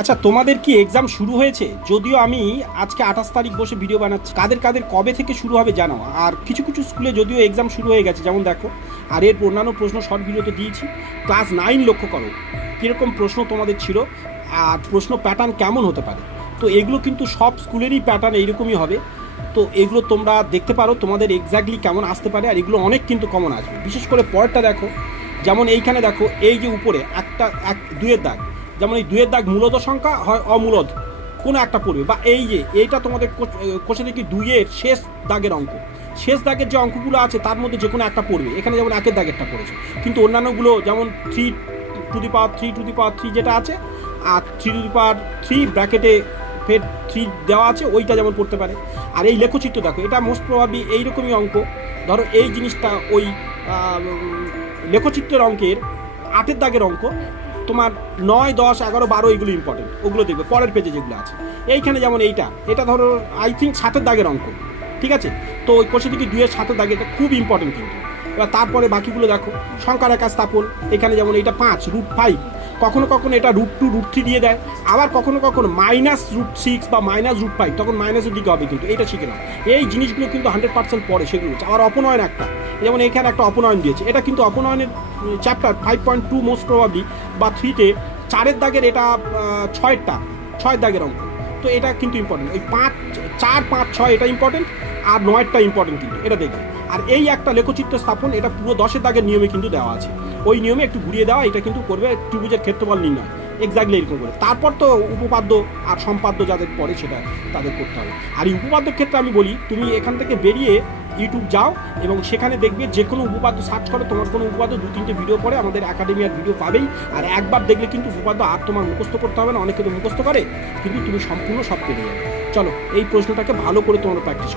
আচ্ছা, তোমাদের কি এক্সাম শুরু হয়েছে? যদিও আমি আজকে 28 তারিখ বসে ভিডিও বানাচ্ছি, কাদের কাদের কবে থেকে শুরু হবে জানাও। আর কিছু কিছু স্কুলে যদিও এক্সাম শুরু হয়ে গেছে, যেমন দেখো। আর এর অন্যান্য প্রশ্ন শর্ট ভিডিওতে দিয়েছি। ক্লাস 9 লক্ষ্য করো কীরকম প্রশ্ন তোমাদের ছিল আর প্রশ্ন প্যাটার্ন কেমন হতে পারে। তো এগুলো কিন্তু সব স্কুলেরই প্যাটার্ন এইরকমই হবে। তো এগুলো তোমরা দেখতে পারো তোমাদের এক্স্যাক্টলি কেমন আসতে পারে, আর এগুলো অনেক কিন্তু কমন আসবে। বিশেষ করে পরেরটা দেখো, যেমন এইখানে দেখো, এই যে উপরে দুইয়ের দাগ, যেমন এই দুইয়ের দাগ মূলত সংখ্যা হয় অমূলদ কোনো একটা পড়বে, বা এই যে এইটা তোমাদের কোষে দেখি দুইয়ের শেষ দাগের অঙ্ক, শেষ দাগের যে অঙ্কগুলো আছে তার মধ্যে যে কোনো একটা পড়বে। এখানে যেমন একের দাগেরটা পড়েছে, কিন্তু অন্যান্যগুলো যেমন 3 টু দি পাওয়ার 3 যেটা আছে, আর 3 টু দি পাওয়ার 3 ব্র্যাকেটে ফের 3 দেওয়া আছে, ওইটা যেমন পড়তে পারে। আর এই লেখচিত্র দেখো, এটা মোস্ট প্রবাবলি এইরকমই অঙ্ক। ধরো এই জিনিসটা ওই লেখচিত্রের অঙ্কের 8-এর দাগের অঙ্ক, তোমার 9, 10, 11, 12 এগুলো ইম্পর্টেন্ট, ওগুলো দেখবে পরের পেজে যেগুলো আছে। এইখানে যেমন এটা ধরো আই থিঙ্ক 7-এর দাগের অঙ্ক, ঠিক আছে? তো ওই কোষে দিকে 2-এর 7-এর দাগে, এটা খুব ইম্পর্টেন্ট কিন্তু। এবার তারপরে বাকিগুলো দেখো, সংখ্যার একা স্থাপন, এখানে যেমন এইটা 5√5, কখনো কখনো এটা √2 √3 দিয়ে দেয়, আবার কখনো কখনো -√6 বা -√5, তখন মাইনাসের দিকে হবে, কিন্তু এটা শিখে নাও। এই জিনিসগুলো কিন্তু 100% পড়ে, সেগুলো হচ্ছে। আবার অপনয়ন একটা, যেমন এখানে একটা অপনয়ন দিয়েছে, এটা কিন্তু অপনয়নের চ্যাপ্টার 5.2 মোস্ট প্রবাবলি, বা 3-তে 4-এর দাগের, এটা 6 দাগের অঙ্ক। তো এটা কিন্তু ইম্পর্টেন্ট, ওই 4, 5, 6 এটা ইম্পর্টেন্ট, আর 9টা ইম্পর্টেন্ট কিন্তু, এটা দেখবে। আর এই একটা লেখচিত্র স্থাপন, এটা পুরো 10-এর দাগের নিয়মে কিন্তু দেওয়া আছে, ওই নিয়মে একটু ঘুরিয়ে দেওয়া, এটা কিন্তু করবে ত্রিভুজের ক্ষেত্রফল নির্ণয়, এক্স্যাক্টলি এরকম করে। তারপর তো উপপাদ্য আর সম্পাদ্য যাদের পড়ে সেটা তাদের করতে হবে। আর এই উপপাদ্যের ক্ষেত্রে আমি বলি, তুমি এখান থেকে বেরিয়ে ইউটিউব যাও এবং সেখানে দেখবে যে কোনো উপপাদ্য সার্চ করো, তোমার কোনো উপপাদ্য 2-3টে ভিডিও পরে আমাদের একাডেমিয়ার ভিডিও পাবেই। আর একবার দেখলে কিন্তু উপপাদ্য আর তোমার মুখস্থ করতে হবে না, অনেকে তো মুখস্থ করে, কিন্তু তুমি সম্পূর্ণ সব পেরে যাবে। চলো এই প্রশ্নটাকে ভালো করে তোমরা প্র্যাকটিস